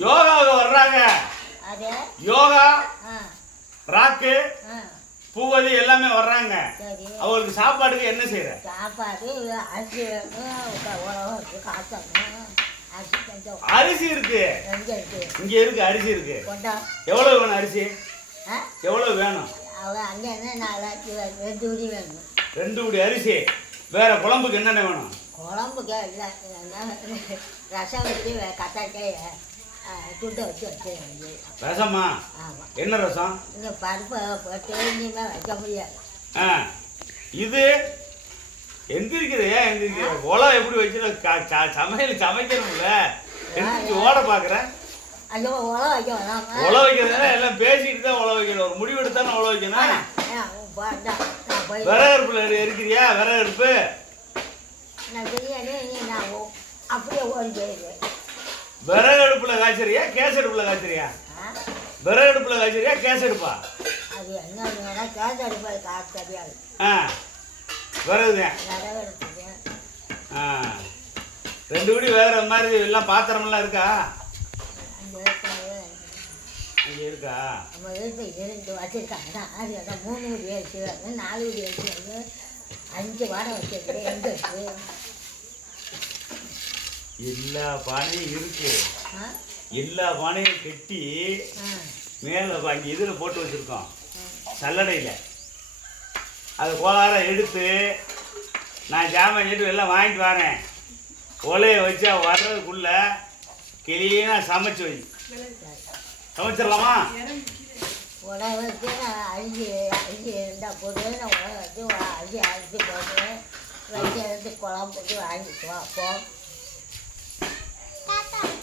யோகாவுக்கு வர்றாங்க. யோகா ராக்கு பூவதி எல்லாமே வர்றாங்க. அவங்களுக்கு சாப்பாடுக்கு என்ன செய்யற? அரிசி இருக்கு, இங்க இருக்கு அரிசி இருக்கு. எவ்வளவு வேணும் அரிசி? எவ்வளவு வேணும்? 2 படி அரிசி. வேற குழம்புக்கு என்னென்ன வேணும்? குழம்புக்கு ரசம் வச்சு கத்தாக்காய் துண்டை வச்சு வச்சு. ரசமா? என்ன ரசம்? இந்த பருப்பை போட்டு இனிமே வைக்க முடியாது. இது எந்திரிக்கிற உலம் எப்படி வச்சு சமையல் சமைக்கணும்ல, எந்திரிச்சு ஓட பாக்குறேன். ஐயோ உலம் வைக்க வேணாம். உலம் வைக்கிறதுனா எல்லாம் பேசிட்டு தான் உலம் வைக்கணும். ஒரு முடிவு எடுத்தானே உலம் வைக்கணும். விறகு அடுப்புல இருக்கிறியா? விறகு அடுப்பு அப்படியே ஓடி. விறகு அடுப்புல காய்ச்சறியா கேஸ் அடுப்புல காய்ச்சறியா? விறகு அடுப்புல காய்ச்சறியா கேஸ் அடுப்பா? அது என்ன கேஸ் அடுப்புல காய்ச்சறியாது. விறகுதான். 2 படி வேற மாதிரி எல்லாம் பாத்திரமெல்லாம் இருக்கா? அங்கே இருக்கா? நம்ம வீட்டு 2 வச்சுருக்காங்க. அது 3 படி அரிசி வருது, 4 படி அரிசி வருது, 5 வாரம் வச்சிருக்கு. எங்க இருக்கு? எல்லா பானையும் இருக்கு. எல்லா பானையும் கட்டி மேலே அங்கே இதில் போட்டு வச்சுருக்கோம், சல்லடையில். அதை கோளார எடுத்து நான் ஜாமான் எடுத்து எல்லாம் வாங்கிட்டு வரேன். ஒலையை வச்சு வர்றதுக்குள்ள கிளீனாக சமைச்சு வை. சமைச்சிடலாமா? உலை வச்சு அரிசி இருந்தால் போட்டு உலை வச்சு அரிசி போட்டு வச்சு எடுத்து குழம்பு போட்டு வாங்கிட்டு வைப்போம்.